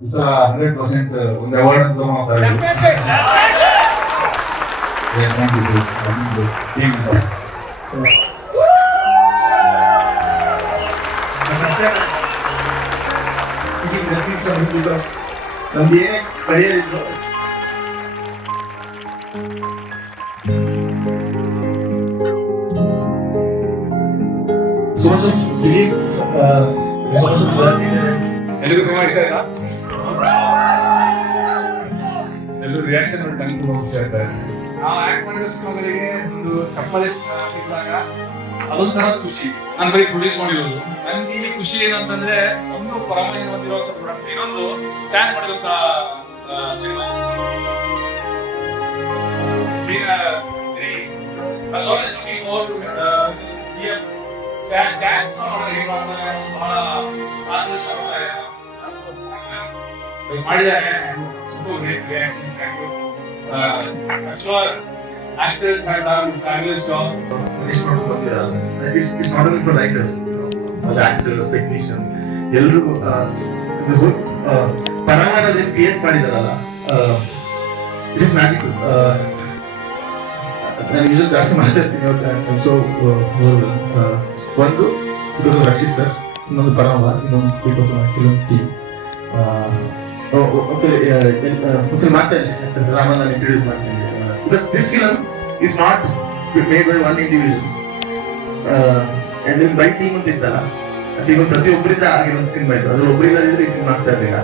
100% ಒಂದು ಅವಾರ್ಡ್ ಅಂತ ತಗೊಂಡ್ತಾರೆ. ನಮ್ದು ಏನೇ ಕರಿಯರ್ ಇದ್ರು source of relief, source of learning. ಎಲ್ಲರೂ ತುಂಬಾ ಇಷ್ಟ ಆಯ್ತಾ? ಎಲ್ಲರೂ ರಿಯಾಕ್ಷನ್ ನೋಡಿ ನಂಗೆ ತುಂಬಾ ಖುಷಿ ಆಯ್ತಾ ಇದೆ. ನಾವು ಆಕ್ಟ್ ಮಾಡಿರೋ ಸಿನಿಮಾಗಳಿಗೆ ಒಂದು ಚಪ್ಪಲಿ ಸಿಕ್ಕಿದಾಗ ಅದೊಂಥರ ಖುಷಿ. ನಾನು ಬರೀ ಪ್ರೊಡ್ಯೂಸ್ ಮಾಡಿರೋದು. ನನ್ಗೆ ಇಲ್ಲಿ ಖುಷಿ ಏನಂತಂದ್ರೆ ಒಂದು ಪರಮಾನಂದ ಬಂದಿರೋ ಪ್ರಾಡಕ್ಟ್, ಇನ್ನೊಂದು ಚಾನ್ ಮಾಡಿರೋಂಥ ಸಿನಿಮಾ. ಮಾಡಿದ್ದಾರೆ. I'm sure actors have done fabulous job. It's not only for writers, the actors, technicians, ಎಲ್ಲರೂ ಪರಮಾನ ಕ್ರಿಯೇಟ್ ಮಾಡಿದಾರಲ್ಲ, ಇಟ್ ಇಸ್ ಮ್ಯಾಜಿಕಲ್. ನಾನು ಯೂಶಲ್ ಜಾಸ್ತಿ ಮಾತಾಡ್ತೀನಿ. ಸೊ ಒಂದು ಬಿಕಾಸ್ ಆಫ್ ರಕ್ಷಿತ್ ಸರ್, ಇನ್ನೊಂದು ಪರಮ, ಇನ್ನೊಂದು ಬಿಕಾಸ್ ಆಫ್ ಫಿಲಮ್ ಟೀಮ್. ಒಂದ್ಸರಿ ಮಾತಾಡಿ ರಾಮನ್ ನಾನು ಇಂಟ್ರೊಡ್ಯೂಸ್ ಮಾಡ್ತೀನಿ. Because this film is not made by one individual, and by team ಅಂತ ಇತ್ತಲ್ಲ, ಟೀಮ್ ಪ್ರತಿಯೊಬ್ಬರಿಂದ ಆಗಿರೋ ಸಿನಿಮಾ ಇತ್ತು. ಅದ್ರ ಒಬ್ಬರಿಂದ ಈ ಸಿನಿಮಾ ಆಗ್ತಾ ಇರಲಿಲ್ಲ.